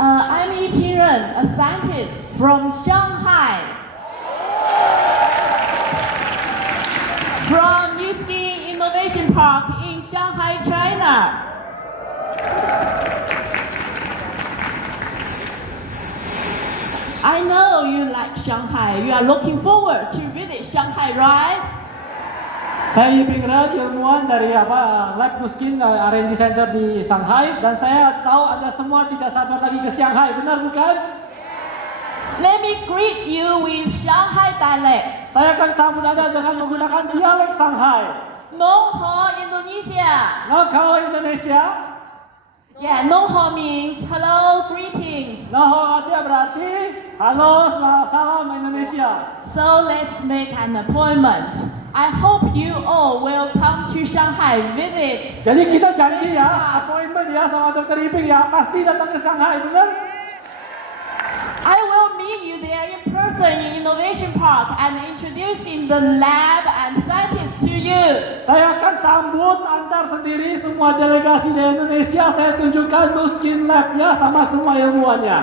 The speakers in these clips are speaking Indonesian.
I'm Yi Pingren, a scientist from Shanghai. From New Skin Innovation Park in Shanghai, China. I know you like Shanghai. You are looking forward to visit Shanghai, right? Saya Yi Pingren, ilmuwan dari Lab Nu Skin R&D Center di Shanghai, dan saya tahu Anda semua tidak sabar lagi ke Shanghai, benar bukan? Let me greet you with Shanghai dialect. Saya akan sambut Anda dengan menggunakan dialek Shanghai. Nong Ho Indonesia. Nong Ho Indonesia. Yeah, Nong Ho means hello, greetings. Nong Ho artinya berarti halo, salam Indonesia. So let's make an appointment. I hope you all will come to Shanghai visit. Jadi kita janji ya, appointment ya sama Dr. Iping ya, pasti datang ke Shanghai, benar? I will meet you there in person in Innovation Park and introducing the lab and scientists to you. Saya akan sambut antar sendiri semua delegasi dari Indonesia. Saya tunjukkan Nu Skin Lab ya sama semua ilmuwannya.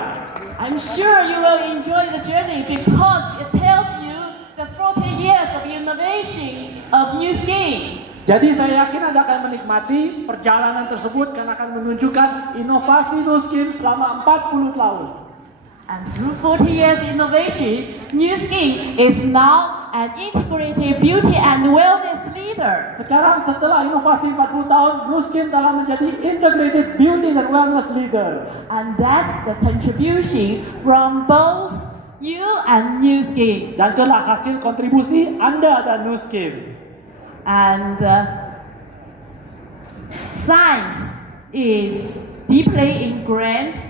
I'm sure you will enjoy the journey because it tells you the 40 years of innovation of Nu Skin. Jadi saya yakin Anda akan menikmati perjalanan tersebut karena akan menunjukkan inovasi Nu Skin selama 40 tahun. And through 40 years innovation, Nu Skin is now an integrated beauty and wellness leader. Sekarang setelah inovasi 40 tahun, Nu Skin telah menjadi integrated beauty and wellness leader. And that's the contribution from both you and Nu Skin. Dan itulah hasil kontribusi Anda dan Nu Skin. And science is deeply ingrained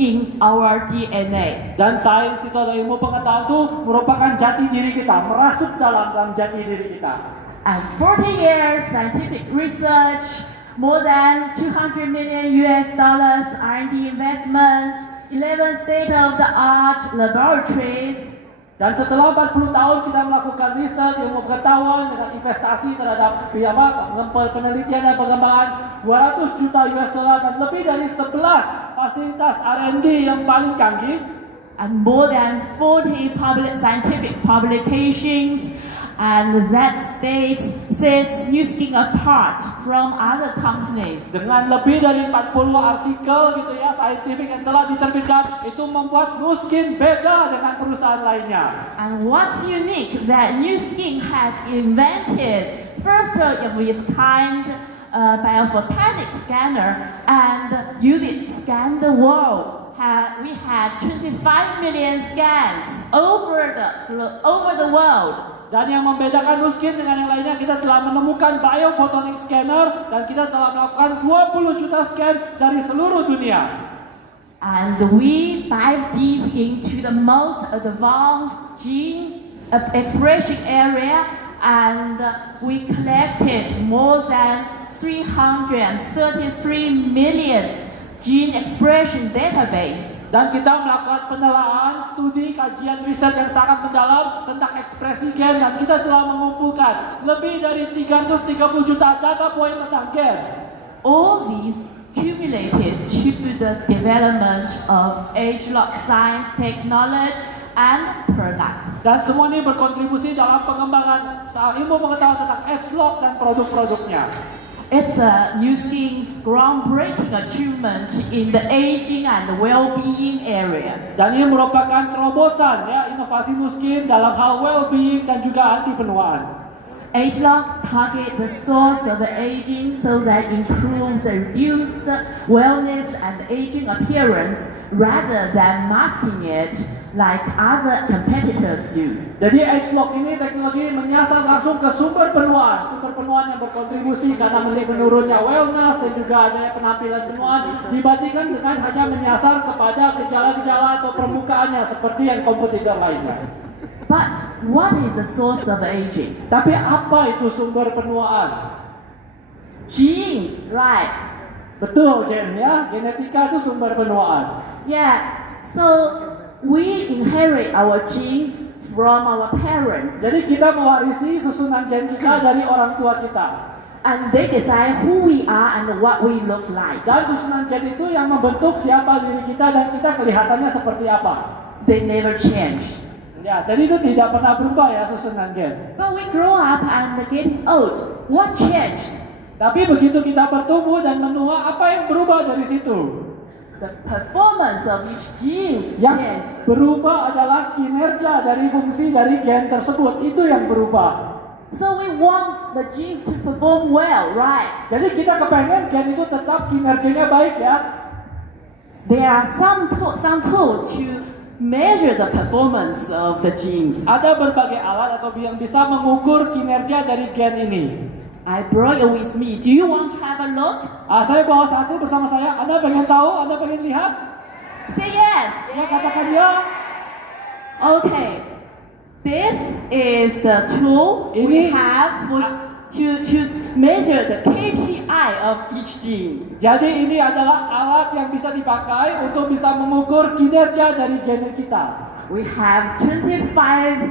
in our DNA. Dan sains itu atau ilmu pengetahuan itu merupakan jati diri kita, merasuk dalam jati diri kita. And 40 years scientific research, more than $200 million R&D investment, 11 state-of-the-art laboratories. Dan setelah 40 tahun kita melakukan riset ilmu pengetahuan dengan investasi terhadap penelitian dan pengembangan 200 juta US dollar dan lebih dari 11 fasilitas R&D yang paling canggih. And more than 40 scientific publications, and that sets Nu Skin apart from other companies. Dengan lebih dari 40 artikel gitu ya, scientific yang telah diterbitkan, itu membuat Nu Skin beda dengan perusahaan lainnya. And what's unique that Nu Skin had invented first of its kind biophotonic scanner and use it scan the world. We had 25 million scans over the world. Dan yang membedakan Nu Skin dengan yang lainnya, kita telah menemukan biophotonic scanner dan kita telah melakukan 20 juta scan dari seluruh dunia. And we dive deep into the most advanced gene expression area, and we collected more than 333 million gene expression database. Dan kita melakukan penelaahan, studi, kajian, riset yang sangat mendalam tentang ekspresi gen, dan kita telah mengumpulkan lebih dari 330 juta data point tentang gen. All these accumulated to the development of ageLOC science technology and products. Dan semua ini berkontribusi dalam pengembangan ilmu pengetahuan tentang ageLOC dan produk-produknya. It's Nu Skin's groundbreaking achievement in the aging and well-being area. Dan ini merupakan terobosan ya, inovasi Nu Skin dalam hal well-being dan juga anti penuaan. ageLOC target the source of aging so that improves the reduced wellness and aging appearance rather than masking it like other competitors do. Jadi ageLOC ini teknologi menyasar langsung ke sumber penuaan yang berkontribusi karena menurunnya wellness dan juga adanya penampilan penuaan dibandingkan dengan hanya menyasar kepada gejala-gejala atau permukaannya seperti yang kompetitor lainnya. But what is the source of aging? Tapi apa itu sumber penuaan? Genes, right? Betul, gen ya, genetika itu sumber penuaan. Yeah, so we inherit our genes from our parents. Jadi kita mewarisi susunan gen kita dari orang tua kita. and they decide who we are and what we look like. Dan susunan gen itu yang membentuk siapa diri kita dan kita kelihatannya seperti apa. They never change. Ya, jadi itu tidak pernah berubah ya susunan gen. But we grow up and getting old. What changed? Tapi begitu kita bertumbuh dan menua, apa yang berubah dari situ? The performance of each genes Yang changed. berubah adalah kinerja dari fungsi dari gen tersebut. Itu yang berubah. So we want the genes to perform well, right? Jadi kita kepengen gen itu tetap kinerjanya baik ya. There are some tools to measure the performance of the genes. Ada berbagai alat atau yang bisa mengukur kinerja dari gen ini. I brought it with me. Do you want to have a look? Saya bawa satu bersama saya. Anda pengen tahu? Anda pengen lihat? Say yes. Ya, katakan ya. Okay. This is the tool we have to measure the KPI of each gene. Jadi ini adalah alat yang bisa dipakai untuk bisa mengukur kinerja dari gen kita. We have 25,000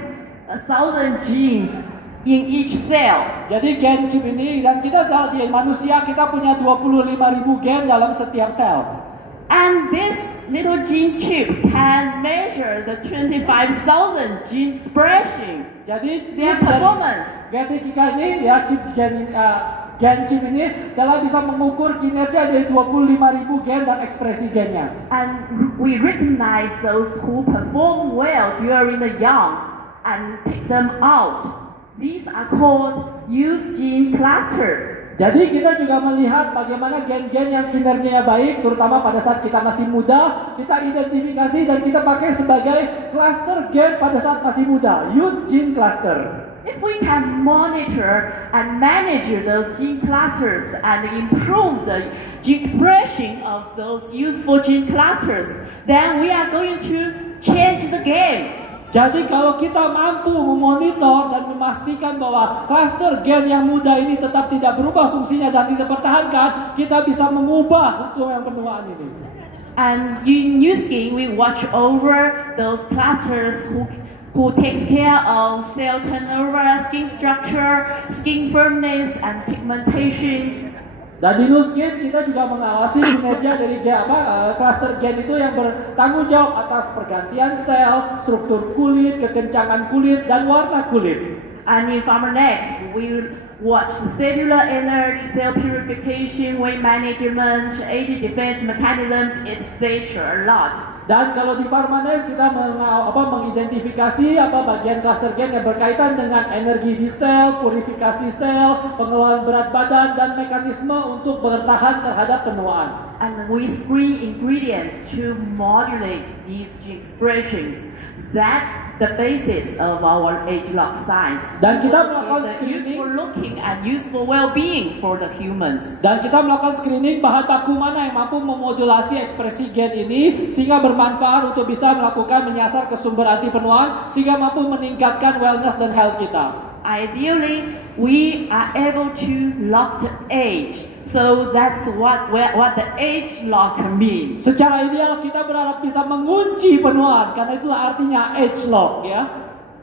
genes in each cell. Jadi gen chip ini, dan kita di manusia kita punya 25.000 gen dalam setiap sel. And this little gene chip can measure the 25,000 gene expression, Jadi their chip performance. gen kita ini ya chip gen chip ini telah bisa mengukur kinerja dari 25.000 gen dan ekspresi gennya. And we recognize those who perform well during the young and pick them out. These are called use gene clusters. Jadi kita juga melihat bagaimana gen-gen yang kinerjanya baik, terutama pada saat kita masih muda, kita identifikasi dan kita pakai sebagai cluster gen pada saat masih muda, youth gene cluster. If we can monitor and manage those gene clusters and improve the gene expression of those useful gene clusters, then we are going to change the game. Jadi kalau kita mampu memonitor dan memastikan bahwa cluster gen yang muda ini tetap tidak berubah fungsinya dan tidak dipertahankan, kita bisa mengubah hukum yang penuaan ini. And in Nu Skin, we watch over those clusters who takes care of cell turnover, skin structure, skin firmness, and pigmentations. Dan di Nu Skin kita juga mengawasi kinerja dari cluster gen itu yang bertanggung jawab atas pergantian sel, struktur kulit, kekencangan kulit, dan warna kulit. And in PharmaNext, we watch cellular energy, cell purification, weight management, age defense mechanisms, etc. a lot. Dan kalau di PharmaNext kita mengidentifikasi bagian cluster gen yang berkaitan dengan energi di sel, purifikasi sel, pengelolaan berat badan, dan mekanisme untuk bertahan terhadap penuaan. And we screen ingredients to modulate these gene expressions. That's the basis of our age-lock science. Dan kita melakukan The screening. useful looking and useful well-being for the humans. Dan kita melakukan screening bahan baku mana yang mampu memodulasi ekspresi gen ini sehingga bermanfaat untuk bisa melakukan menyasar ke sumber anti penuaan sehingga mampu meningkatkan wellness dan health kita. Ideally, we are able to lock the age. So that's what the age lock means. Secara ideal kita berharap bisa mengunci penuaan karena itulah artinya age lock ya.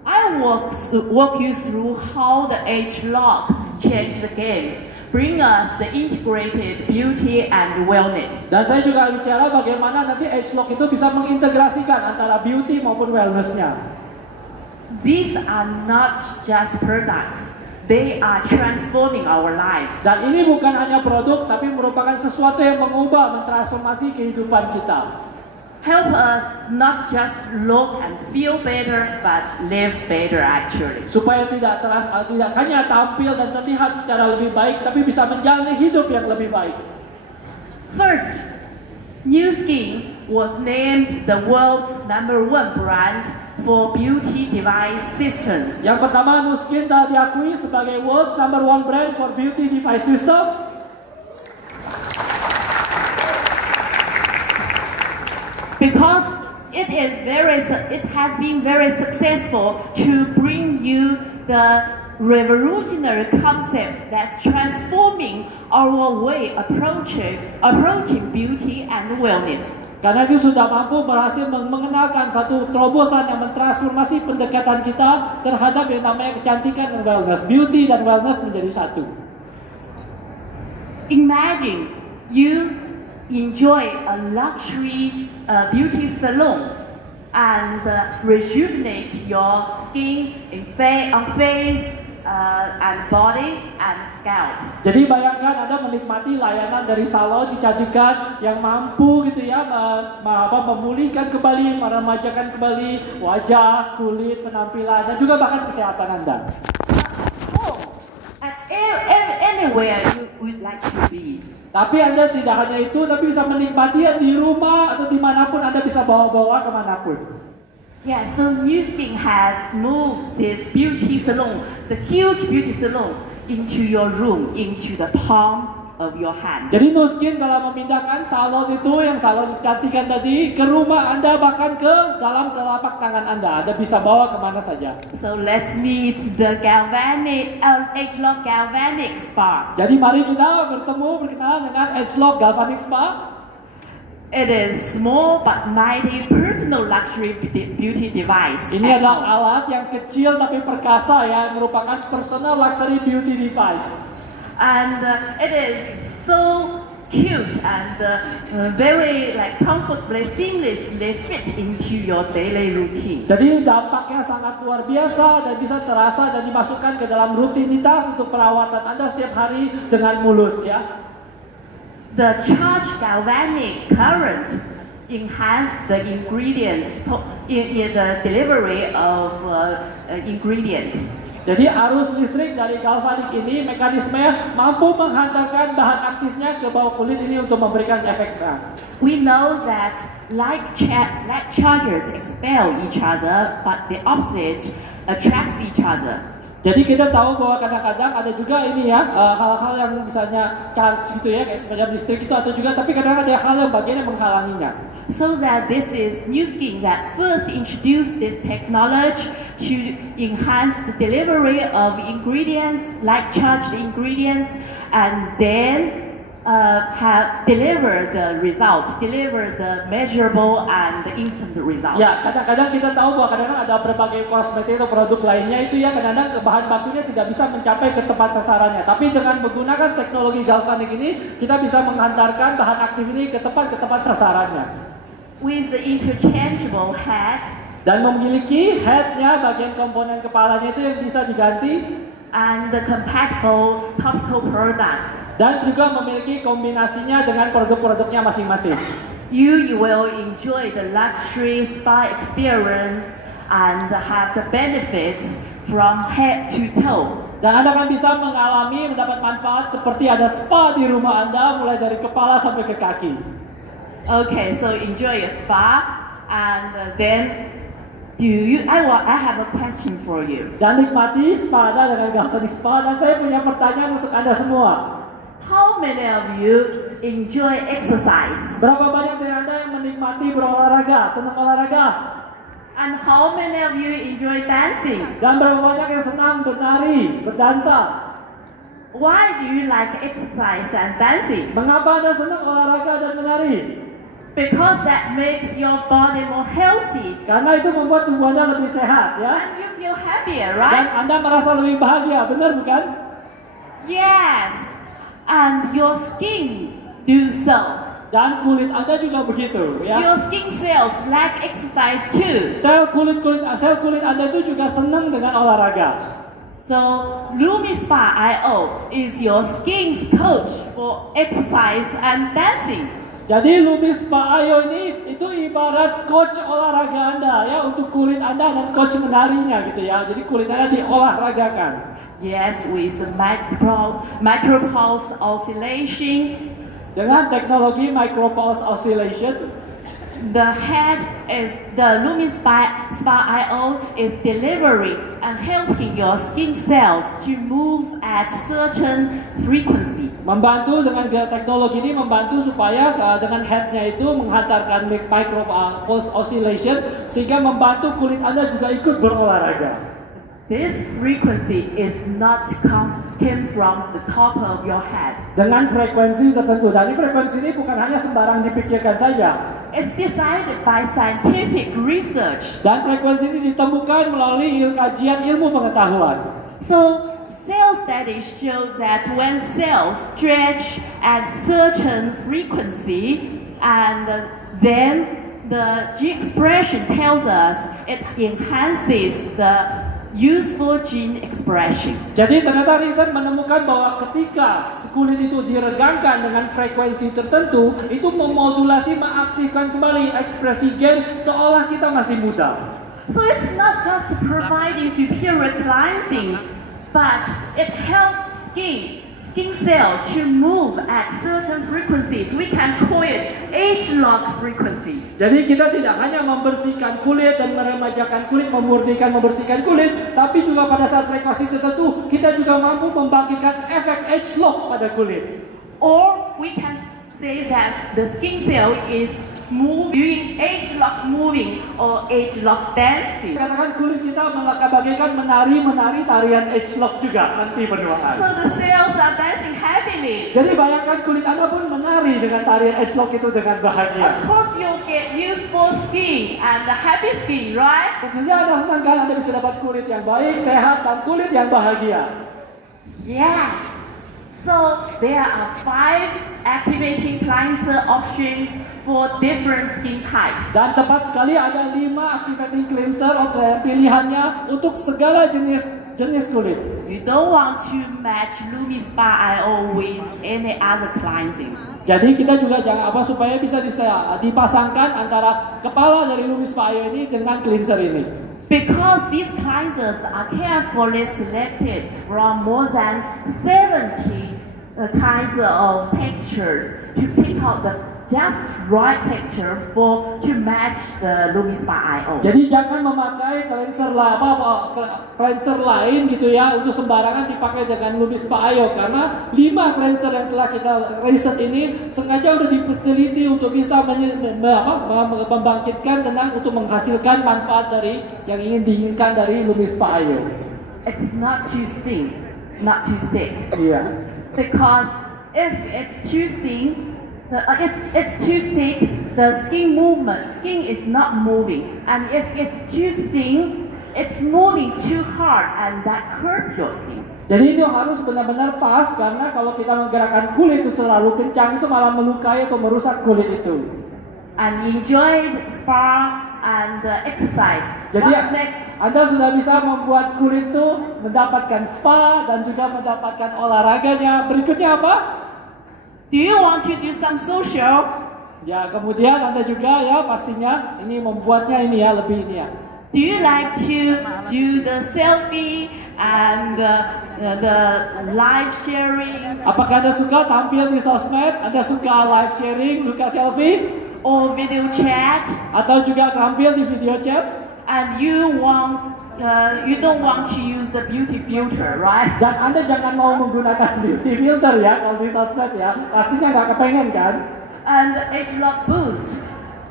I walk you through how the age lock changed the games, bring us the integrated beauty and wellness. Dan saya juga bicara bagaimana nanti age lock itu bisa mengintegrasikan antara beauty maupun wellness-nya. These are not just products. They are transforming our lives. Dan ini bukan hanya produk, tapi merupakan sesuatu yang mengubah, mentransformasi kehidupan kita. Help us not just look and feel better, but live better actually. Supaya tidak hanya tampil dan terlihat secara lebih baik, tapi bisa menjalani hidup yang lebih baik. First, Nu Skin was named the world's #1 brand for beauty device systems. Yang pertama, Nu Skin telah diakui sebagai world's #1 brand for beauty device system. Because it has been very successful to bring you the revolutionary concept that's transforming our way approaching beauty and wellness. Karena itu sudah mampu berhasil mengenalkan satu terobosan yang mentransformasi pendekatan kita terhadap yang namanya kecantikan dan wellness. Beauty dan wellness menjadi satu. imagine you enjoy a luxury beauty salon and rejuvenate your skin on face and body and scalp. Jadi bayangkan Anda menikmati layanan dari salon kecantikan yang mampu gitu ya memulihkan kembali, meremajakan kembali wajah, kulit, penampilan dan juga bahkan kesehatan Anda. Anywhere you would like to be. Tapi Anda tidak hanya itu, tapi bisa menikmati di rumah atau dimanapun Anda bisa bawa-bawa kemanapun. Yeah, so Nu Skin has moved this beauty salon, the huge beauty salon, into your room, into the palm of your hand. Jadi Nu Skin kalau memindahkan salon itu, yang salon kecantikan tadi, ke rumah Anda, bahkan ke dalam telapak tangan Anda. Anda bisa bawa kemana saja. So let's meet the Agelock Galvanic Spa. Jadi mari kita berkenalan dengan Agelock Galvanic Spa. It is small but mighty personal luxury beauty device. Ini adalah alat yang kecil tapi perkasa yang merupakan personal luxury beauty device. And it is so cute and very comfortably, seamlessly fit into your daily routine. Jadi dampaknya sangat luar biasa dan bisa terasa dan dimasukkan ke dalam rutinitas untuk perawatan Anda setiap hari dengan mulus ya. The charged galvanic current enhance the ingredient in the delivery of ingredients. Jadi arus listrik dari galvanik ini mekanismenya mampu menghantarkan bahan aktifnya ke bawah kulit ini untuk memberikan efeknya. We know that like chargers expel each other, but the opposite attracts each other. Jadi kita tahu bahwa kadang-kadang ada juga ini ya hal-hal yang misalnya charge gitu ya kayak semacam listrik itu atau juga tapi kadang-kadang ada hal yang bagian yang menghalanginya. So that this is Nu Skin that first introduced this technology to enhance the delivery of ingredients like charged ingredients and then have delivered the result, delivered the measurable and the instant result. Ya, kadang-kadang kita tahu bahwa kadang-kadang ada berbagai kosmetik atau produk lainnya itu ya kadang-kadang bahan bakunya tidak bisa mencapai ke tempat sasarannya. Tapi dengan menggunakan teknologi galvanik ini, kita bisa menghantarkan bahan aktif ini ke tempat sasarannya. With the interchangeable heads dan memiliki headnya bagian komponen kepalanya itu yang bisa diganti. And the compatible topical products. Dan juga memiliki kombinasinya dengan produk-produknya masing-masing. You will enjoy the luxury spa experience and have the benefits from head to toe. Dan Anda akan bisa mendapat manfaat seperti ada spa di rumah Anda mulai dari kepala sampai ke kaki. Okay, so enjoy your spa and then I have a question for you. Dan nikmati spa Anda dengan galvanic spa dan saya punya pertanyaan untuk Anda semua. How many of you enjoy exercise? Berapa banyak dari Anda yang menikmati berolahraga, senang olahraga? And how many of you enjoy dancing? Dan berapa banyak yang senang bernari, berdansa? Why do you like exercise and dancing? Mengapa Anda senang olahraga dan menari? Because that makes your body more healthy. Karena itu membuat tubuh Anda lebih sehat, ya. And you feel happier, Dan right? Anda merasa lebih bahagia, benar bukan? Yes. And your skin do so. Dan kulit Anda juga begitu, ya. Your skin cells like exercise too. Sel kulit Anda itu juga senang dengan olahraga. So LumiSpa.io is your skin's coach for exercise and dancing. Jadi LumiSpa.io ini itu ibarat coach olahraga Anda ya untuk kulit Anda dan coach menarinya gitu ya. Jadi kulit Anda diolahragakan. Yes, with the micropulse oscillation. Dengan teknologi micropulse oscillation. The LumiSpa.io is delivering and helping your skin cells to move at certain frequency. Membantu dengan teknologi ini membantu supaya dengan headnya itu menghantarkan micropulse oscillation sehingga membantu kulit Anda juga ikut berolahraga. This frequency is not came from the top of your head. Dengan frekuensi tertentu. Dan frekuensi ini bukan hanya sembarang dipikirkan saja. It's decided by scientific research. Dan frekuensi ini ditemukan melalui kajian ilmu pengetahuan. So cells studies show that when cells stretch at certain frequency, and then the gene expression tells us it enhances the useful gene expression. Jadi ternyata riset menemukan bahwa ketika si kulit itu diregangkan dengan frekuensi tertentu, itu memodulasi, mengaktifkan kembali ekspresi gen seolah kita masih muda. So it's not just providing superior cleansing, but it helps skin cell to move at certain frequencies. We can call it age-lock frequency. Jadi kita tidak hanya membersihkan kulit dan meremajakan kulit, memurnikan, membersihkan kulit, tapi juga pada saat frekuensi tertentu kita juga mampu membangkitkan efek age-lock pada kulit. Or we can say that the skin cell is doing age-lock moving or age-lock dancing. Katakan kulit kita bagaikan menari tarian age-lock juga nanti penuaan. So the cells are dancing happily. Jadi bayangkan kulit Anda pun menari dengan tarian age-lock itu dengan bahagia. Of course you'll get useful skin and happy skin, right? Tentunya Anda senang kan Anda bisa dapat kulit yang baik, sehat, dan kulit yang bahagia. Yes. So there are 5 activating cleanser options for different skin types. Dan tepat sekali ada 5 activating cleanser pilihannya untuk segala jenis kulit. You don't want to match LumiSpa IO with any other cleansing. Jadi kita juga jangan supaya bisa dipasangkan antara kepala dari LumiSpa IO ini dengan cleanser ini. Because these cleansers are carefully selected from more than 70 kinds of textures to pick out the just right texture to match the LumiSpa IO. Jadi jangan memakai cleanser lain gitu ya untuk sembarangan dipakai dengan LumiSpa IO, karena 5 cleanser yang telah kita riset ini sengaja udah diteliti untuk bisa membangkitkan tenang untuk menghasilkan manfaat dari yang ingin diinginkan dari LumiSpa IO. It's not too thin, not too thick. Iya. Because if it's too thin, it's too thick, the skin is not moving. And if it's too thin, it's moving too hard and that hurts your skin. Jadi ini harus benar-benar pas, karena kalau kita menggerakkan kulit itu terlalu kencang itu malah melukai atau merusak kulit itu. And enjoy spa and exercise. Jadi What's next? Anda sudah bisa membuat kulit itu mendapatkan spa dan juga mendapatkan olahraganya. Berikutnya apa? Do you want to do some social? Ya, kemudian Anda juga ya pastinya ini membuatnya ini ya lebih ini ya. Do you like to do the selfie and the live sharing? Apakah Anda suka tampil di sosmed? Anda suka live sharing, suka selfie? Or video chat? Atau juga tampil di video chat? And you don't want to use the beauty filter, right? Dan Anda jangan mau menggunakan beauty filter ya kalau di sosmed ya. Pastinya nggak kepengen kan? And the age-lock boost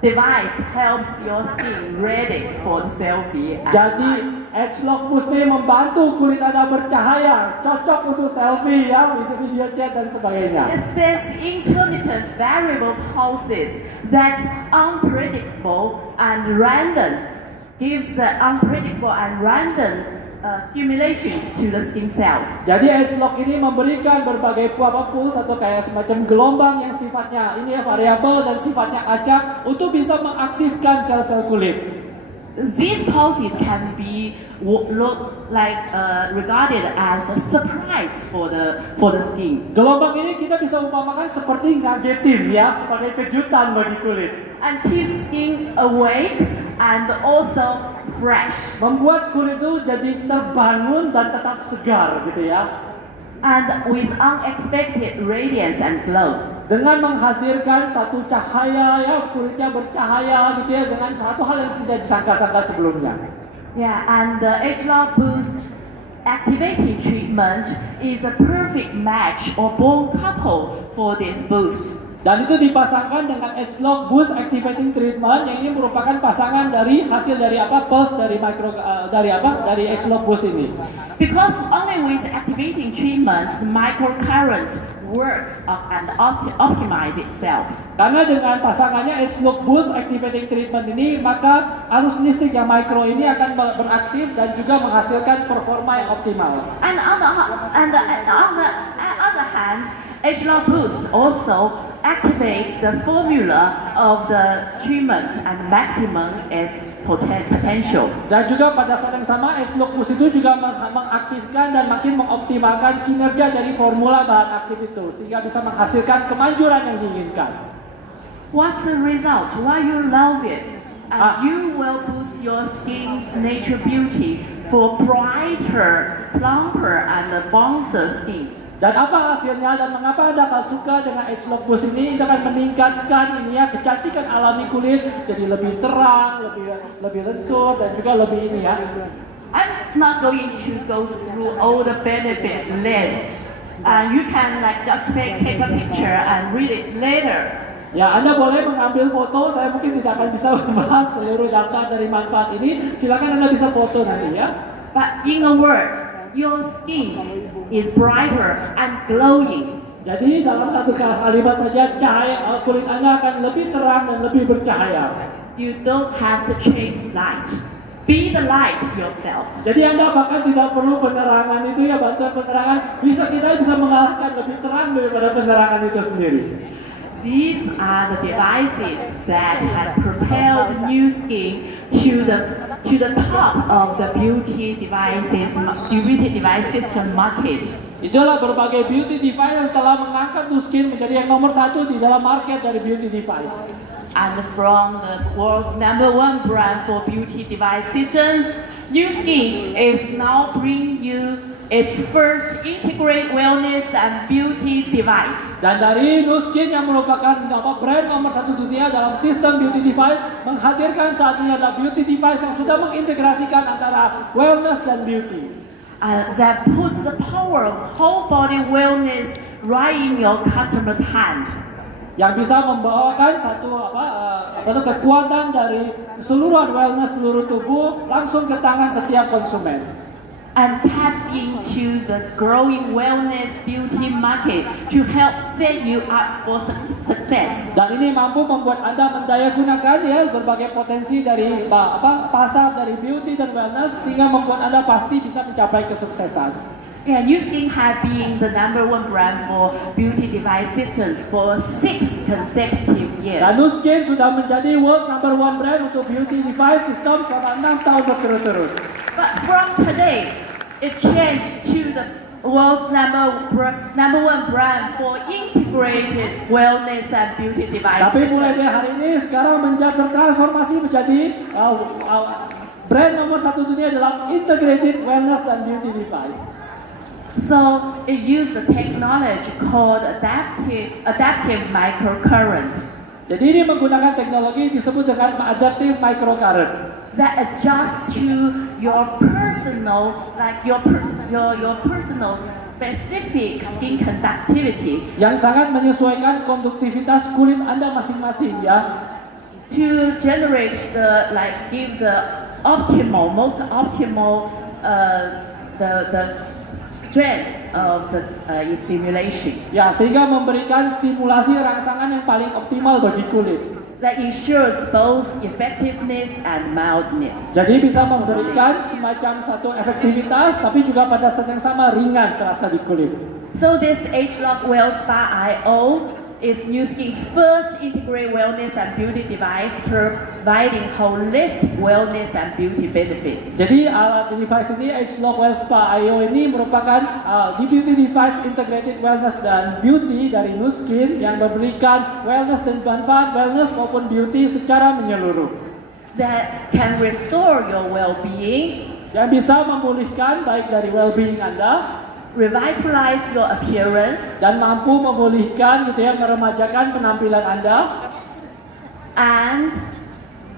device helps your skin ready for the selfie. Jadi age-lock boost ini membantu kulit Anda bercahaya, cocok untuk selfie ya, untuk video chat dan sebagainya. It sends intermittent variable pulses that's unpredictable and random. Gives the unpredictable and random stimulations to the skin cells. Jadi age-lock ini memberikan berbagai pulse atau kayak semacam gelombang yang sifatnya ini ya variabel dan sifatnya acak untuk bisa mengaktifkan sel-sel kulit. These pulses can be regarded as a surprise for the skin. Gelombang ini kita bisa umpamakan seperti ngagetin ya, sebagai kejutan bagi kulit. And keep skin awake and also fresh. Membuat kulit itu jadi terbangun dan tetap segar gitu ya. And with unexpected radiance and glow. Dengan menghadirkan satu cahaya ya, kulitnya bercahaya gitu ya, dengan satu hal yang tidak disangka-sangka sebelumnya. Yeah, and the age-lock boost activating treatment is a perfect match or born couple for this boost. Dan itu dipasangkan dengan age-lock boost activating treatment yang ini merupakan pasangan dari hasil dari apa? Pulse dari dari age-lock boost ini. Because only with activating treatment, the microcurrent works and optimize itself. Karena dengan pasangannya Age Lock Boost Activating Treatment ini, maka arus listrik yang mikro ini akan beraktif dan juga menghasilkan performa yang optimal. And on the other hand, Age Lock Boost also activates the formula of the treatment and maximum its potential. Dan juga pada saat yang sama, Age Lock Boost itu juga mengaktifkan dan makin mengoptimalkan kinerja dari formula bahan aktif itu, sehingga bisa menghasilkan kemanjuran yang diinginkan. What's the result? Why you love it? And you will boost your skin's natural beauty for brighter, plumper, and bouncer skin. Dan apa hasilnya dan mengapa Anda akan suka dengan Age Lock Boost ini? Itu akan meningkatkan ini ya, kecantikan alami kulit jadi lebih terang, lebih lentur dan juga lebih ini ya. I'm not going to go through all the benefit list. You can just take a picture and read it later. Ya, Anda boleh mengambil foto. Saya mungkin tidak akan bisa membahas seluruh data dari manfaat ini. Silakan Anda bisa foto nanti ya. But in a word, your skin is brighter and glowing. Jadi dalam satu kalimat saja, cahaya kulit Anda akan lebih terang dan lebih bercahaya. You don't have to chase light. Be the light yourself. Jadi Anda bahkan tidak perlu penerangan itu ya, bantuan penerangan. Kita bisa mengalahkan lebih terang daripada penerangan itu sendiri. These are the devices that have propelled Nu Skin to the top of the beauty devices market. Itulah berbagai beauty device yang telah mengangkat Nu Skin menjadi yang nomor satu di dalam market dari beauty device. And from the world's #1 brand for beauty device systems, Nu Skin is now bringing you its first integrated wellness and beauty device. Dan dari Nu Skin yang merupakan brand nomor satu dunia dalam sistem beauty device, menghadirkan saat ini adalah beauty device yang sudah mengintegrasikan antara wellness dan beauty. That puts the power of whole body wellness right in your customer's hand. Yang bisa membawakan satu kekuatan dari keseluruhan wellness seluruh tubuh langsung ke tangan setiap konsumen. And taps into the growing wellness beauty market to help set you up for success. Dan ini mampu membuat Anda mendayagunakan ya berbagai potensi dari pasar dari beauty dan wellness sehingga membuat Anda pasti bisa mencapai kesuksesan. Yeah, Nu Skin have been the #1 brand for beauty device systems for 6 consecutive years. Dan Nu Skin sudah menjadi world #1 brand untuk beauty device system selama 6 tahun berturut-turut. But from today, it changed to the world's #1 brand for integrated wellness and beauty devices. Tapi mulai dari hari ini sekarang bertransformasi menjadi brand nomor satu dunia dalam integrated wellness dan beauty device. So it used a technology called adaptive microcurrent. Jadi ini menggunakan teknologi disebut dengan adaptive microcurrent that adjust to your personal, your personal specific skin conductivity. Yang sangat menyesuaikan konduktivitas kulit Anda masing-masing ya. To generate give the most optimal the strength of the stimulation. Ya, sehingga memberikan stimulasi rangsangan yang paling optimal bagi kulit. That ensures both effectiveness and mildness. Jadi bisa memberikan semacam satu efektivitas, tapi juga pada saat yang sama ringan terasa di kulit. So this Age Lock Well Spa IO is Nu Skin's first integrated wellness and beauty device providing holistic wellness and beauty benefits. Jadi alat device ini Age Lock Well Spa IO ini merupakan beauty device integrated wellness dan beauty dari Nu Skin yang memberikan wellness dan manfaat wellness maupun beauty secara menyeluruh. That can restore your well-being. Yang bisa memulihkan baik dari well-being Anda, revitalize your appearance, dan mampu memulihkan gitu ya, meremajakan penampilan Anda, and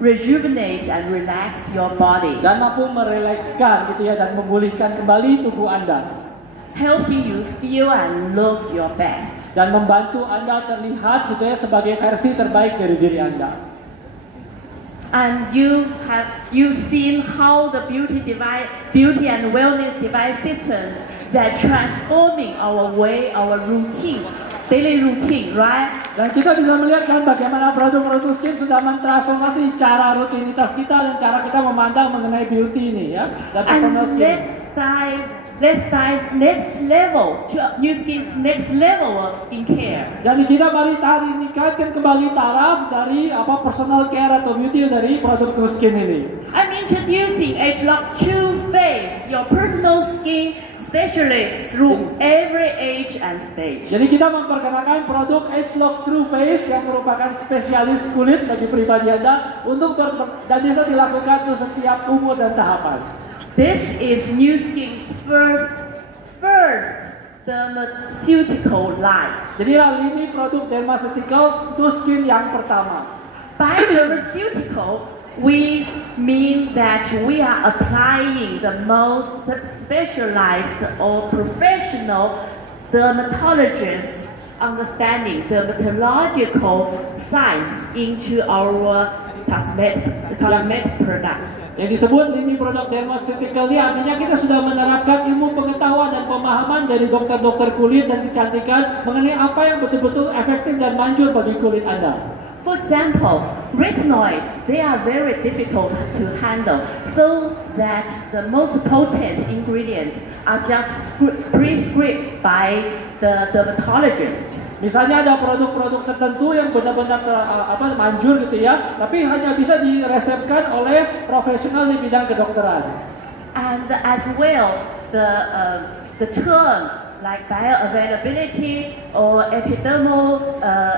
rejuvenate and relax your body, dan mampu merelakskan gitu ya dan memulihkan kembali tubuh Anda, helping you feel and look your best, dan membantu Anda terlihat gitu ya sebagai versi terbaik dari diri Anda. And you've seen how the beauty and wellness device systems that transforming our way, our routine, daily routine, right? Dan kita bisa melihat kan bagaimana produk-produk skin sudah mentransformasi cara rutinitas kita dan cara kita memandang mengenai beauty ini ya. Dan personal And skin. let's dive next level to New Skin's next level of skincare. Jadi kita mari tingkatkan kembali taraf dari personal care atau beauty dari produk New Skin ini. I'm introducing ageLOC True Face, your personal skin specialist through every age and stage. Jadi kita memperkenalkan produk ageLOC True Face yang merupakan spesialis kulit bagi pribadi Anda dan bisa dilakukan untuk setiap umur dan tahapan. This is New Skin's first dermaceutical line. Jadi ini produk dermaceutical New Skin yang pertama. By dermaceutical, we mean that we are applying the most specialized or professional dermatologist understanding dermatological science into our cosmetic products. Yang disebut lini produk dermaceutical ini artinya kita sudah menerapkan ilmu pengetahuan dan pemahaman dari dokter-dokter kulit dan kecantikan mengenai apa yang betul-betul efektif dan manjur bagi kulit Anda. For example, retinoids, they are very difficult to handle, so that the most potent ingredients are just prescribed by the dermatologists. Misalnya ada produk-produk tertentu yang benar-benar manjur gitu ya, tapi hanya bisa diresepkan oleh profesional di bidang kedokteran. And as well, the term like bioavailability or epidermal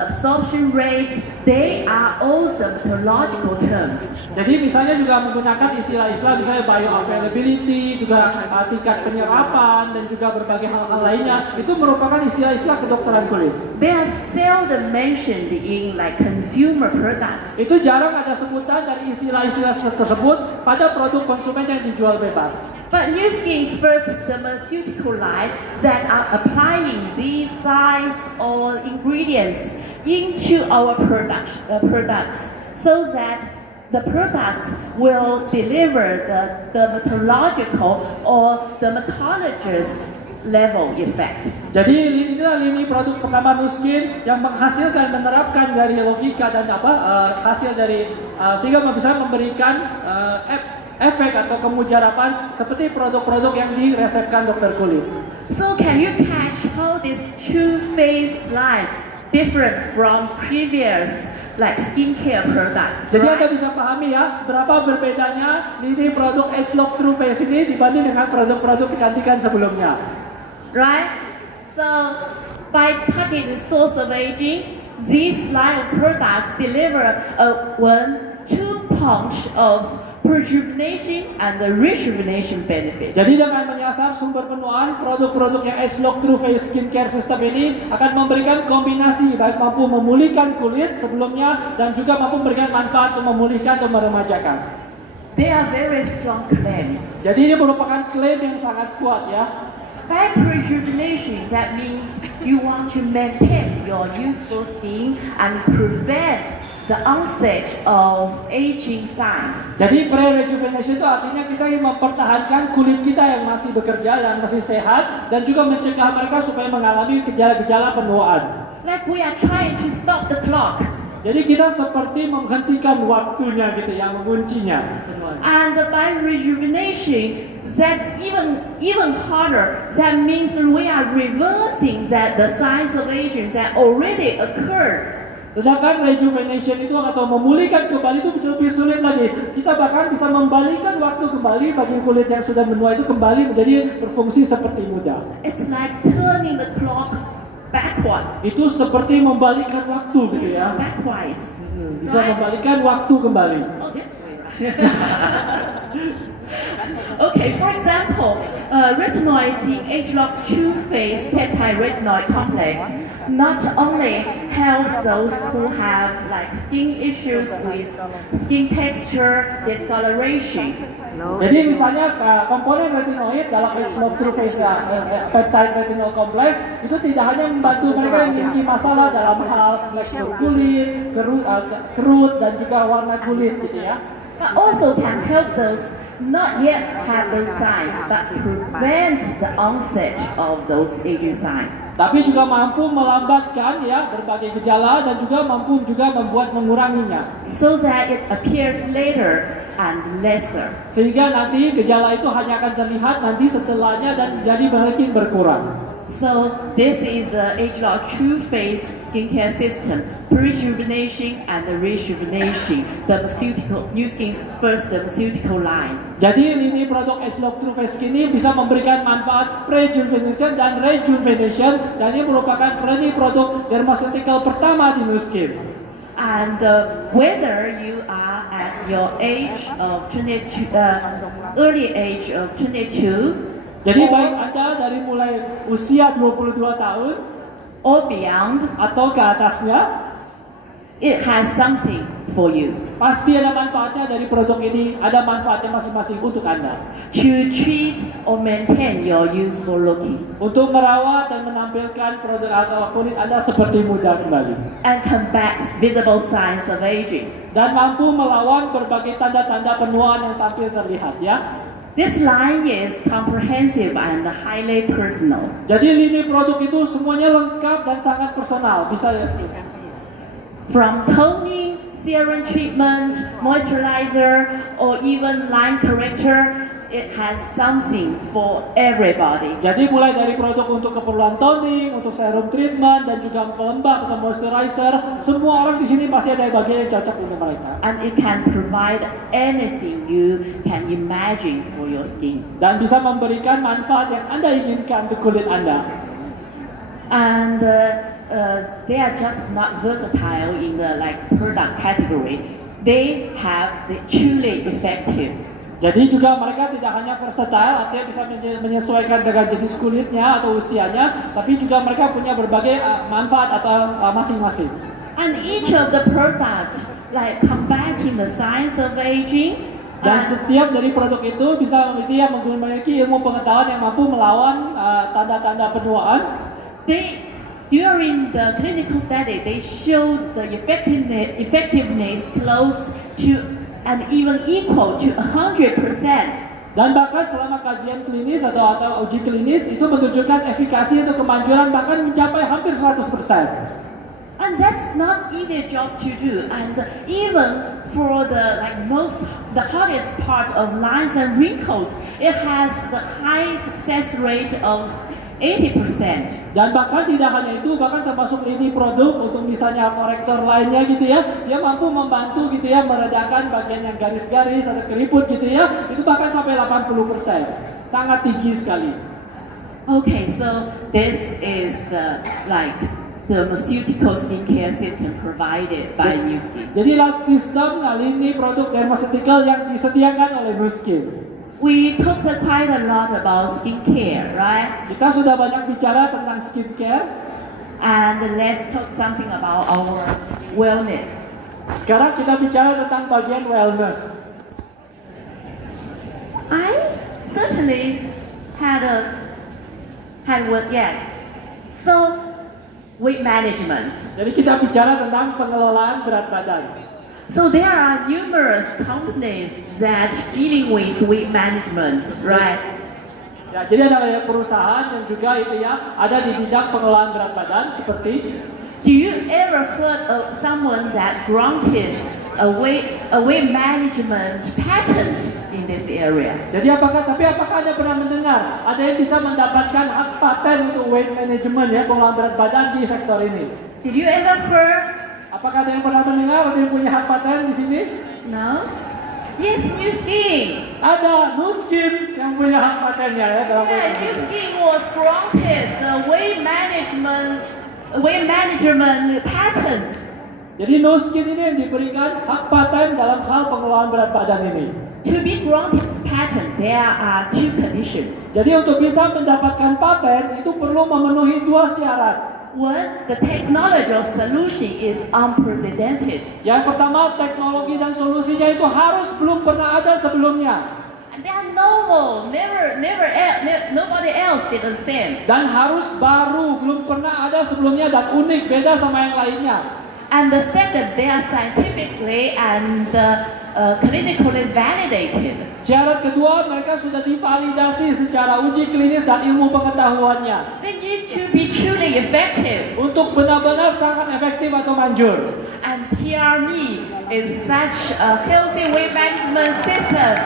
absorption rates, they are all dermatological terms. Jadi misalnya juga menggunakan istilah-istilah misalnya bioavailability, juga tingkat penyerapan dan juga berbagai hal-hal lainnya. Itu merupakan istilah-istilah kedokteran kulit. They are seldom mentioned in like consumer products. Itu jarang ada sebutan dari istilah-istilah tersebut pada produk konsumen yang dijual bebas. But New Skin's first dermaceutical line that are applying these science or ingredients into our products so that the products will deliver the dermatological or dermatologist level effect. Jadi inilah lini produk pertama New Skin yang menghasilkan menerapkan dari logika dan hasil dari sehingga bisa memberikan efek atau kemujarapan seperti produk-produk yang diresepkan dokter kulit. So can you catch how this True Face line different from previous like skincare products? Jadi Anda bisa pahami ya seberapa berbedanya lini produk ageLOC True Face ini dibanding dengan produk-produk kecantikan sebelumnya. Right? So by targeting the source of aging, this line of products deliver a 1-2 punch of rejuvenation and the rejuvenation benefit. Jadi dengan menyasar sumber penuaan, produk-produk yang ageLOC True Face Skincare System ini akan memberikan kombinasi baik mampu memulihkan kulit sebelumnya dan juga mampu memberikan manfaat untuk memulihkan atau meremajakan. They are very strong claims. Jadi ini merupakan klaim yang sangat kuat ya. By rejuvenation, that means you want to maintain your youthful skin and prevent the onset of aging signs. Jadi pre-rejuvenation itu artinya kita ingin mempertahankan kulit kita yang masih bekerja dan masih sehat dan juga mencegah mereka supaya mengalami gejala-gejala penuaan. Like we are trying to stop the clock. Jadi kita seperti menghentikan waktunya gitu ya, menguncinya. And by rejuvenation, that's even harder. That means we are reversing the signs of aging that already occurred. Sedangkan rejuvenation itu atau memulihkan kembali itu lebih sulit lagi. Kita bahkan bisa membalikan waktu kembali bagi kulit yang sudah menua itu kembali menjadi berfungsi seperti muda. It's like turning the clock backward. Itu seperti membalikan waktu gitu ya. Backwise. Bisa membalikan waktu kembali. Oh, this way, right? Okay, for example, retinoids in ageLOC True Face Peptide Retinoid Complex not only help those who have like skin issues with skin texture, discoloration. Jadi misalnya komponen retinoid dalam ageLOC True Face Peptide Retinol Complex itu tidak hanya membantu mereka yang memiliki masalah dalam hal tekstur kulit, kerut dan juga warna kulit gitu ya. But also can help those not yet have those signs, but prevent the onset of those aging signs. Tapi juga mampu melambatkan ya berbagai gejala dan juga mampu juga membuat menguranginya. So that it appears later and lesser. Sehingga nanti gejala itu hanya akan terlihat nanti setelahnya dan jadi makin berkurang. So this is the ageLOC True Face skincare system, rejuvenation and rejuvenation, dermaceutical new skin's first dermaceutical line. Jadi lini produk ageLOC True Face ini bisa memberikan manfaat prejuvenation dan rejuvenation, dan ini merupakan lini produk dermaceutical pertama di Nu Skin. And whether you are at your age of 22, early age of 22, jadi baik Anda dari mulai usia 22 tahun or beyond, atau ke atasnya, it has something for you. Pasti ada manfaatnya dari produk ini, ada manfaatnya masing-masing untuk Anda. To treat or maintain your youthful looking. Untuk merawat dan menampilkan produk atau kulit Anda seperti muda kembali. And combat visible signs of aging. Dan mampu melawan berbagai tanda-tanda penuaan yang tampil terlihat ya. This line is comprehensive and highly personal. Jadi lini produk itu semuanya lengkap dan sangat personal. Bisa from toning, serum treatment, moisturizer, or even line corrector, it has something for everybody. Jadi mulai dari produk untuk keperluan toning, untuk serum treatment, dan juga pelembab atau moisturizer, semua orang di sini pasti ada bagian yang cocok untuk mereka. And it can provide anything you can imagine for your skin. Dan bisa memberikan manfaat yang Anda inginkan untuk kulit Anda. And they are just not versatile in the product category. They have the truly effective. Jadi juga mereka tidak hanya versatile, artinya bisa menyesuaikan dengan jenis kulitnya atau usianya, tapi juga mereka punya berbagai manfaat atau masing-masing. And each of the products combating the signs of aging. Dan setiap dari produk itu bisa memiliki ilmu pengetahuan yang mampu melawan tanda-tanda penuaan. During the clinical study, they showed the effectiveness close to and even equal to 100%. Dan bahkan selama kajian klinis atau uji klinis itu menunjukkan efikasi atau kemanjuran bahkan mencapai hampir 100%. And that's not easy job to do. And even for the hardest part of lines and wrinkles, it has the high success rate of 80%. Dan bahkan tidak hanya itu, bahkan termasuk lini produk untuk misalnya korektor lainnya gitu ya, dia mampu membantu gitu ya meredakan bagian yang garis-garis atau keriput gitu ya, itu bahkan sampai 80%. Sangat tinggi sekali. Okay, so this is the dermaceutical skincare system provided by Nu Skin. Jadilah sistem lini produk dermaceutical yang disediakan oleh Nu Skin. We talked quite a lot about skincare, right? Kita sudah banyak bicara tentang skincare. And let's talk something about our wellness. Sekarang kita bicara tentang bagian wellness. I certainly had So, weight management. Jadi kita bicara tentang pengelolaan berat badan. So there are numerous companies that dealing with weight management, right? Ya, jadi ada banyak perusahaan yang juga itu ya ada di bidang pengelolaan berat badan seperti. Do you ever heard of someone that granted a weight management patent in this area? Jadi apakah Anda pernah mendengar ada yang bisa mendapatkan hak paten untuk weight management ya pengelolaan berat badan di sektor ini? Did you ever heard? Apakah ada yang pernah mendengar ada yang punya hak paten di sini? No. Yes, Nu Skin. Ada Nu Skin yang punya hak patennya ya dalam Nu Skin was granted the weight management patent. Jadi Nu Skin ini yang diberikan hak paten dalam hal pengelolaan berat badan ini. To be granted patent, there are two conditions. Jadi untuk bisa mendapatkan paten itu perlu memenuhi dua syarat. One, the technological solution is unprecedented. Yang pertama, teknologi dan solusinya itu harus belum pernah ada sebelumnya. And they are novel, nobody else did the same. Dan harus baru, belum pernah ada sebelumnya dan unik, beda sama yang lainnya. And the second, they are scientifically and clinically validated. Syarat kedua, mereka sudah divalidasi secara uji klinis dan ilmu pengetahuannya. They need to be truly effective. Untuk benar-benar sangat efektif atau manjur. And TRME is such a healthy weight management system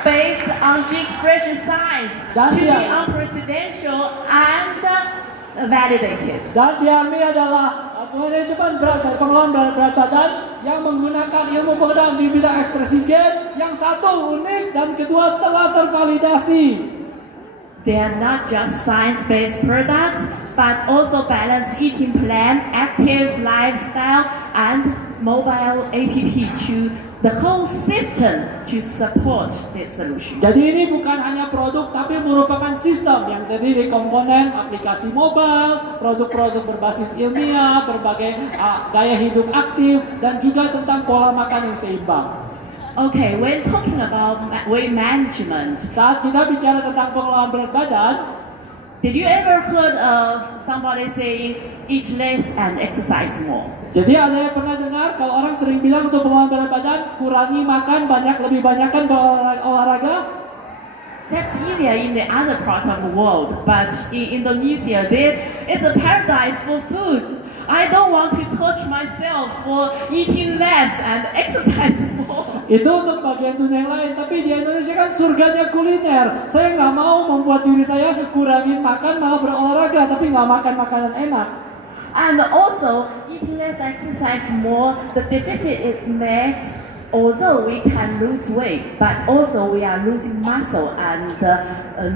based on gene expression science to be unprecedented and validated. Dan TRME adalah manajemen pengelolaan berat badan yang menggunakan ilmu pengetahuan di bidang ekspresi gen yang satu unik dan kedua telah tervalidasi. They are not just science-based products, but also balanced eating plan, active lifestyle, and mobile app to the whole system to support this solution. Jadi ini bukan hanya produk, tapi merupakan sistem yang terdiri dari komponen aplikasi mobile, produk-produk berbasis ilmiah, berbagai gaya hidup aktif, dan juga tentang pola makan yang seimbang. Okay, when talking about weight management, saat kita bicara tentang pengelolaan berat badan, did you ever heard of somebody saying eat less and exercise more? Jadi ada yang pernah dengar kalau orang sering bilang untuk pengelolaan berat badan, kurangi makan banyak, lebih banyakkan berolahraga? That's easier in the other part of the world, but in Indonesia, it's a paradise for food. I don't want to touch myself for eating less and exercise more. Itu untuk bagian dunia yang lain, tapi di Indonesia kan surganya kuliner. Saya nggak mau membuat diri saya kurangin makan, malah berolahraga, tapi nggak makan makanan enak. And also, eating less, exercise more, the deficit it makes, although we can lose weight, but also we are losing muscle and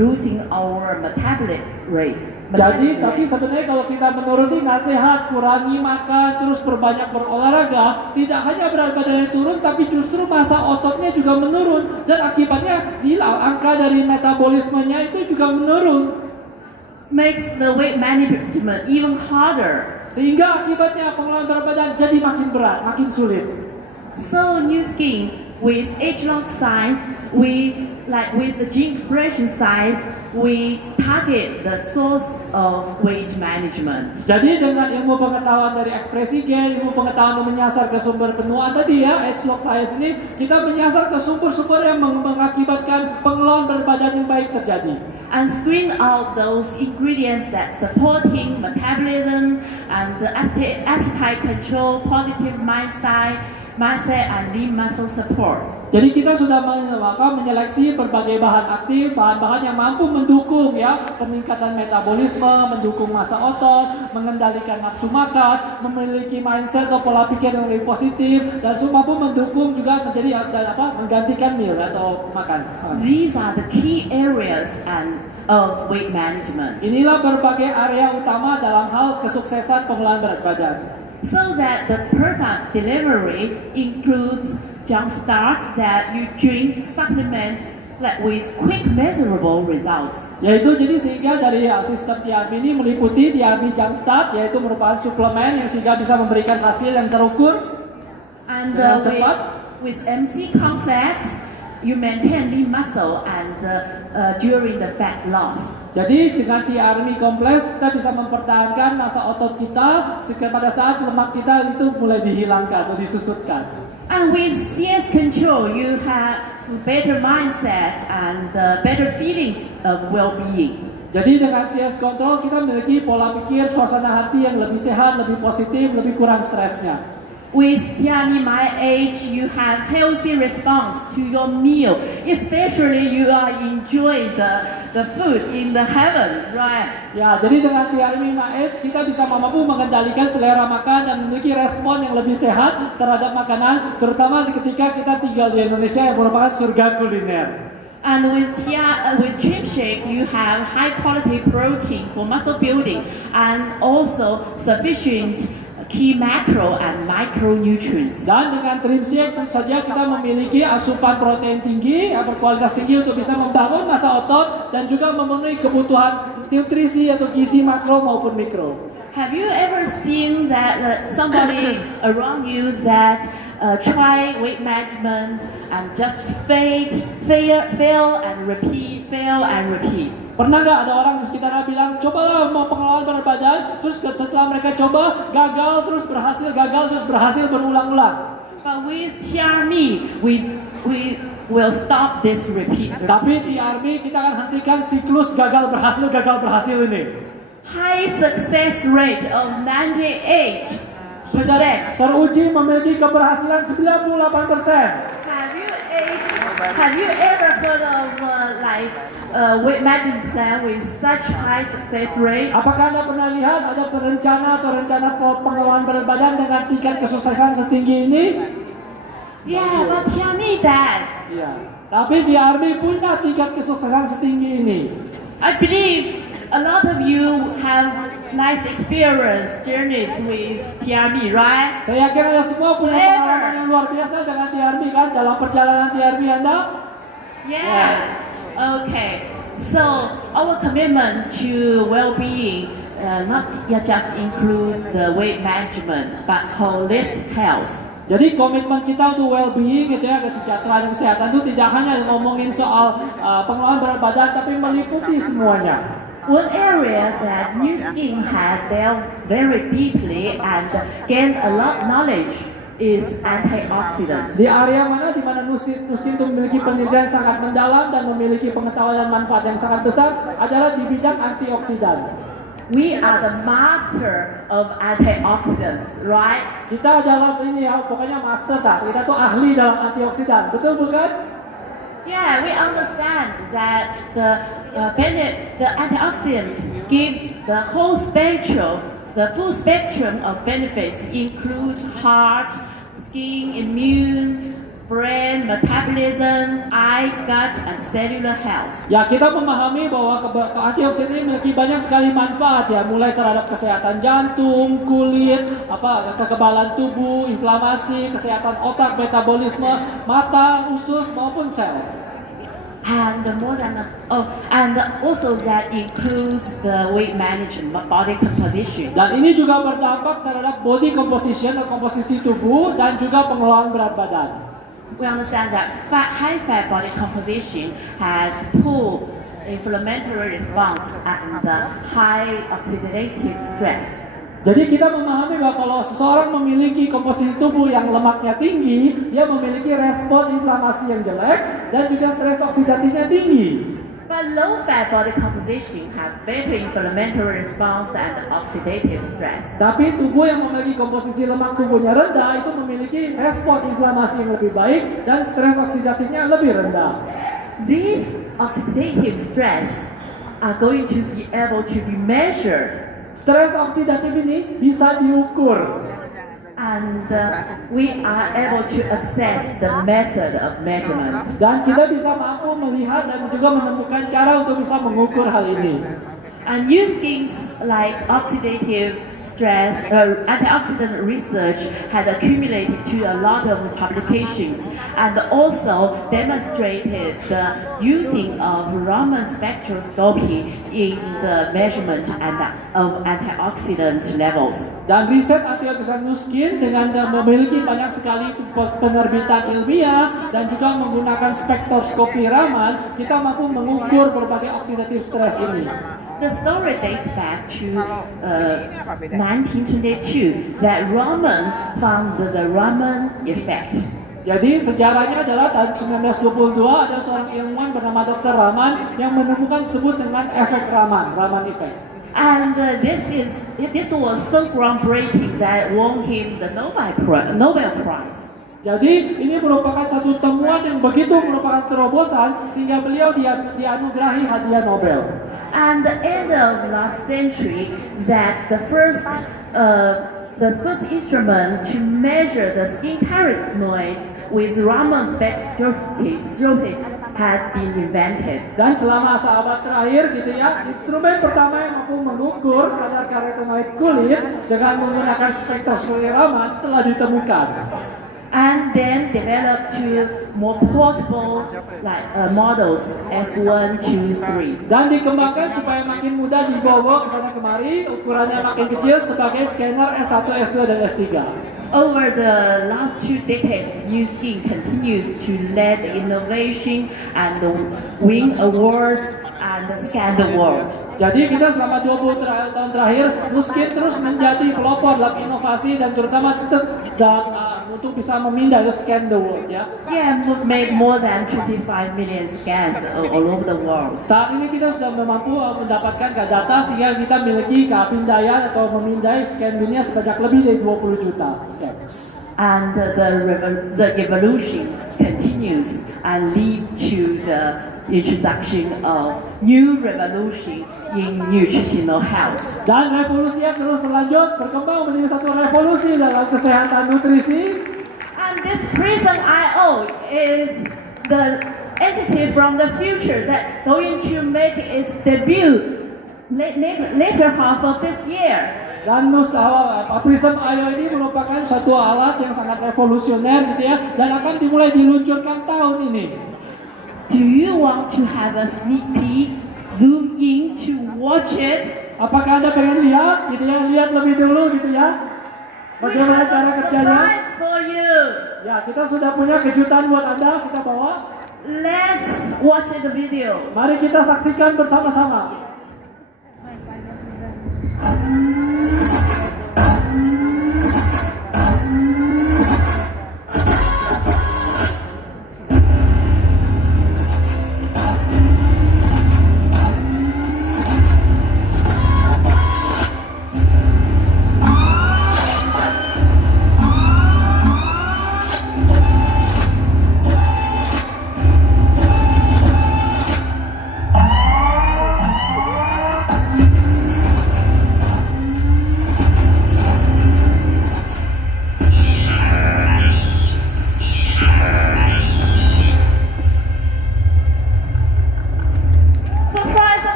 losing our metabolic rate. Jadi, tapi sebenarnya kalau kita menuruti nasihat, kurangi makan, terus perbanyak berolahraga, tidak hanya berat badannya turun, tapi justru massa ototnya juga menurun. Dan akibatnya, angka dari metabolismenya itu juga menurun. Makes the weight management even harder. Sehingga akibatnya pengelolaan berat badan jadi makin berat, makin sulit. So Nu Skin with age-long science, with the gene expression science, we target the source of weight management. Jadi dengan ilmu pengetahuan dari ekspresi gen, ilmu pengetahuan yang menyasar ke sumber penuaan tadi ya, age-long science ini, kita menyasar ke sumber-sumber yang mengakibatkan pengelolaan berat badan yang baik terjadi. And screen out those ingredients that supporting metabolism and the appetite control, positive mindset and lean muscle support. Jadi kita sudah menyeleksi berbagai bahan aktif, bahan-bahan yang mampu mendukung ya peningkatan metabolisme, mendukung massa otot, mengendalikan nafsu makan, memiliki mindset atau pola pikir yang lebih positif, dan mampu mendukung juga menjadi menggantikan meal atau makan. These are the key areas of weight management. Inilah berbagai area utama dalam hal kesuksesan pengelolaan berat badan. So that the product delivery includes jump starts that you drink supplement with quick measurable results. Yaitu jadi sehingga dari sistem TRME ini meliputi TRME Jump Start, yaitu merupakan suplemen yang sehingga bisa memberikan hasil yang terukur. And with MC Complex, you maintain lean muscle and during the fat loss. Jadi dengan TRME kompleks kita bisa mempertahankan massa otot kita pada saat lemak kita itu mulai dihilangkan atau disusutkan. And with CS control, you have better mindset and better feelings of well-being. Jadi dengan CS control kita memiliki pola pikir, suasana hati yang lebih sehat, lebih positif, lebih kurang stresnya. With TRME My Age, you have healthy response to your meal, especially you are enjoy the food in the heaven, right? Ya, jadi dengan TRME My Age kita bisa mampu mengendalikan selera makan dan memiliki respon yang lebih sehat terhadap makanan, terutama ketika kita tinggal di Indonesia yang merupakan surga kuliner. And with Trim Shake, you have high quality protein for muscle building and also sufficient key macro and micronutrients. Dan dengan Trim Shake tentu saja kita memiliki asupan protein tinggi yang berkualitas tinggi untuk bisa membangun massa otot dan juga memenuhi kebutuhan nutrisi atau gizi makro maupun mikro. Have you ever seen that somebody around you that try weight management and just fail and repeat? Pernah nggak ada orang di sekitarnya bilang, cobalah mau pengelolaan berat badan, terus setelah mereka coba, gagal terus berhasil berulang-ulang. But with TRME, we will stop this repeat. Tapi di TRME kita akan hentikan siklus gagal berhasil ini. High success rate of 98%. Sudah teruji memiliki keberhasilan 98%. Have you ever heard of weight management plan with such high success rate? Apakah Anda pernah lihat ada rencana pengelolaan berat badan dengan tingkat kesuksesan setinggi ini? Yeah, but TRME does. Iya. Tapi TRME punya tingkat kesuksesan setinggi ini. I believe a lot of you have nice experience journeys with TRME, right? Saya yakin Anda semua punya pengalaman yang luar biasa dengan TRME kan dalam perjalanan TRME Anda? Yes. Okay. So our commitment to well-being not just include the weight management, but holistic health. Jadi komitmen kita untuk well-being gitu ya, kesejahteraan dan kesehatan itu tidak hanya ngomongin soal pengelolaan berat badan, tapi meliputi semuanya. One area that Nu Skin had delved very deeply and gained a lot knowledge is antioxidants. Di area mana di mana Nu Skin itu memiliki penelitian sangat mendalam dan memiliki pengetahuan dan manfaat yang sangat besar adalah di bidang antioksidan. We are the master of antioxidants, right? Kita adalah ini ya, pokoknya master tas. Kita tuh ahli dalam antioksidan, betul bukan? Yeah, we understand that the antioxidants gives the full spectrum of benefits, include heart, skin, immune, brain, metabolism, eye, gut, and cellular health. Ya, kita memahami bahwa antioksidan ini memiliki banyak sekali manfaat ya, mulai terhadap kesehatan jantung, kulit, kekebalan tubuh, inflamasi, kesehatan otak, metabolisme, mata, usus maupun sel. And and also that includes the weight management, body composition. Dan ini juga berdampak terhadap body composition atau komposisi tubuh dan juga pengelolaan berat badan. We understand that high fat body composition has poor inflammatory response and high oxidative stress. Jadi kita memahami bahwa kalau seseorang memiliki komposisi tubuh yang lemaknya tinggi, dia memiliki respon inflamasi yang jelek dan juga stres oksidatifnya tinggi. But low fat body composition have better inflammatory response and oxidative stress. Tapi tubuh yang memiliki komposisi lemak tubuhnya rendah itu memiliki respon inflamasi yang lebih baik dan stres oksidatifnya lebih rendah. These oxidative stress are going to be able to be measured. Stres oksidatif ini bisa diukur. And we are able to access the method of measurement. Dan kita bisa mampu melihat dan juga menemukan cara untuk bisa mengukur hal ini. And Nu Skin's oxidative stress, antioxidant research had accumulated to a lot of publications and also demonstrated the using of Raman spectroscopy in the measurement of antioxidant levels. Dan riset antioksidan Nu Skin dengan memiliki banyak sekali penerbitan ilmiah dan juga menggunakan spektroskopi Raman, kita mampu mengukur berbagai oksidatif stres ini. The story dates back to 1922 that Raman found the Raman effect. Jadi sejarahnya adalah tahun 1922 ada seorang ilmuwan bernama Dr. Raman yang menemukan sebut dengan efek Raman effect. And this was so groundbreaking that won him the Nobel Prize. Jadi ini merupakan satu temuan yang begitu merupakan terobosan sehingga beliau dianugerahi hadiah Nobel. And the end of last century, that the first instrument to measure the skin carotenoids with Raman spectroscopy had been invented. Dan selama seabad terakhir gitu ya, instrumen pertama yang mampu mengukur kadar karotenoid kulit dengan menggunakan spektroskopi Raman telah ditemukan. And then developed to more portable models S1, 2, 3. Dan dikembangkan supaya makin mudah dibawa ke sana kemari, ukurannya makin kecil sebagai scanner S1, S2 dan S3. Over the last 2 decades, Nu Skin continues to lead innovation and win awards and scan the world. Jadi kita selama 20 tahun terakhir, Nuskin terus menjadi pelopor dalam inovasi dan terutama untuk bisa memindai scan the world ya. Yeah, made more than 25 million scans all over the world. Saat ini kita sudah mampu mendapatkan data sehingga kita memiliki kepindaian atau memindai scan dunia sebanyak lebih dari 20 juta scan. And the evolution continues and lead to the introduction of new revolution in nutritional health. Dan revolusinya terus berlanjut, berkembang menjadi satu revolusi dalam kesehatan nutrisi. And this Prism.io is the entity from the future that going to make its debut later half of this year. Dan Prism.io ini merupakan suatu alat yang sangat revolusioner gitu ya, dan akan dimulai diluncurkan tahun ini. Do you want to have a sneak peek, zoom in to watch it? Apakah Anda pengen lihat gitu ya, lihat lebih dulu gitu ya, bagaimana cara kerjanya? Surprise for you. Ya, kita sudah punya kejutan buat Anda, kita bawa. Let's watch the video. Mari kita saksikan bersama-sama.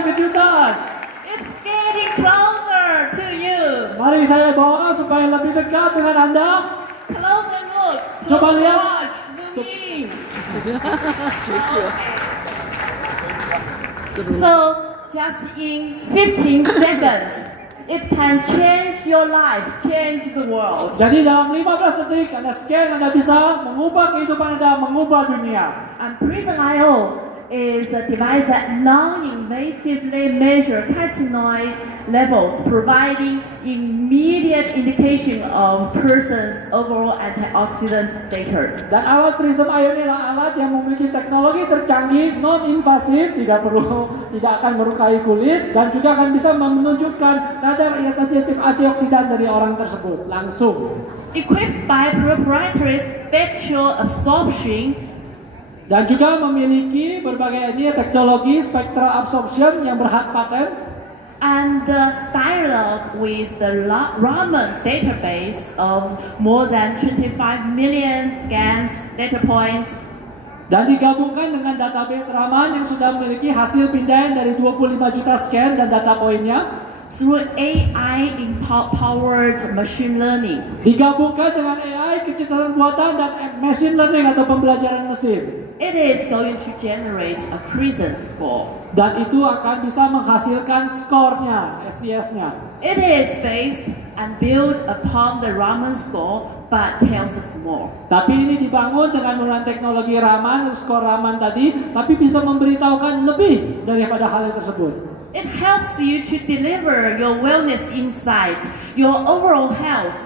Kejutan. It's getting closer to you. Mari saya bawa supaya lebih dekat dengan Anda. Close and look. Coba Close lihat. watch. Zoom in. So, just in 15 seconds, it can change your life, change the world. Jadi dalam 15 detik Anda scan, Anda bisa mengubah kehidupan Anda, mengubah dunia. And Prism.io is a device that non-invasively measures carotenoid levels, providing immediate indication of person's overall antioxidant status. Dan alat Prism.io ini adalah alat yang memiliki teknologi tercanggih, non-invasif, tidak akan melukai kulit, dan juga akan bisa menunjukkan kadar antioksidan dari orang tersebut langsung. Equipped by proprietary spectral absorption, dan juga memiliki berbagai teknologi spectral absorption yang berhak paten. And the dialogue with the Raman database of more than 25 million scans data points. Dan digabungkan dengan database Raman yang sudah memiliki hasil pindaian dari 25 juta scan dan data poinnya. Through AI empowered machine learning. Digabungkan dengan AI kecerdasan buatan dan machine learning atau pembelajaran mesin. It is going to generate a Prism score. Dan itu akan bisa menghasilkan skornya, SCS-nya. It is based and built upon the Raman score, but tells us more. Tapi ini dibangun dengan menggunakan teknologi Raman, skor Raman tadi, tapi bisa memberitahukan lebih daripada hal tersebut. It helps you to deliver your wellness insight, your overall health.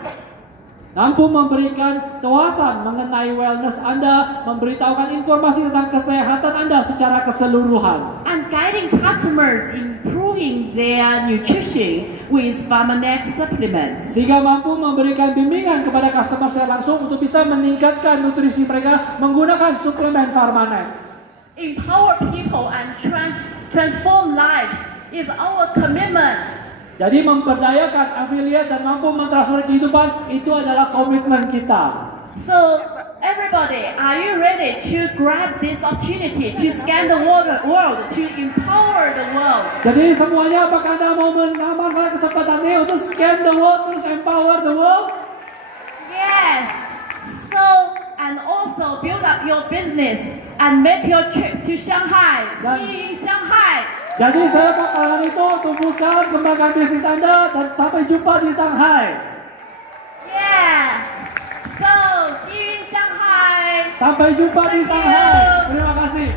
Mampu memberikan wawasan mengenai wellness Anda, memberitahukan informasi tentang kesehatan Anda secara keseluruhan. And guiding customers improving their nutrition with Pharmanex supplements. Sehingga mampu memberikan bimbingan kepada customer secara langsung untuk bisa meningkatkan nutrisi mereka menggunakan suplemen Pharmanex. Empower people and transform lives is our commitment. Jadi memperdayakan afiliat dan mampu mentransfer kehidupan itu adalah komitmen kita. So everybody, are you ready to grab this opportunity to scan the world, to empower the world? Jadi semuanya, apakah Anda mau mengamankan kesempatan ini untuk scan the world terus empower the world? Yes. So and also build up your business and make your trip to Shanghai. See you in Shanghai. Jadi saya bakalan itu tumbuhkan, kembangkan bisnis Anda dan sampai jumpa di Shanghai. Yeah. So see you in Shanghai. Sampai jumpa di Thank Shanghai. you. Terima kasih.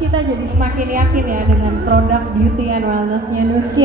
kita jadi semakin yakin ya dengan produk beauty and wellness-nya Nu Skin.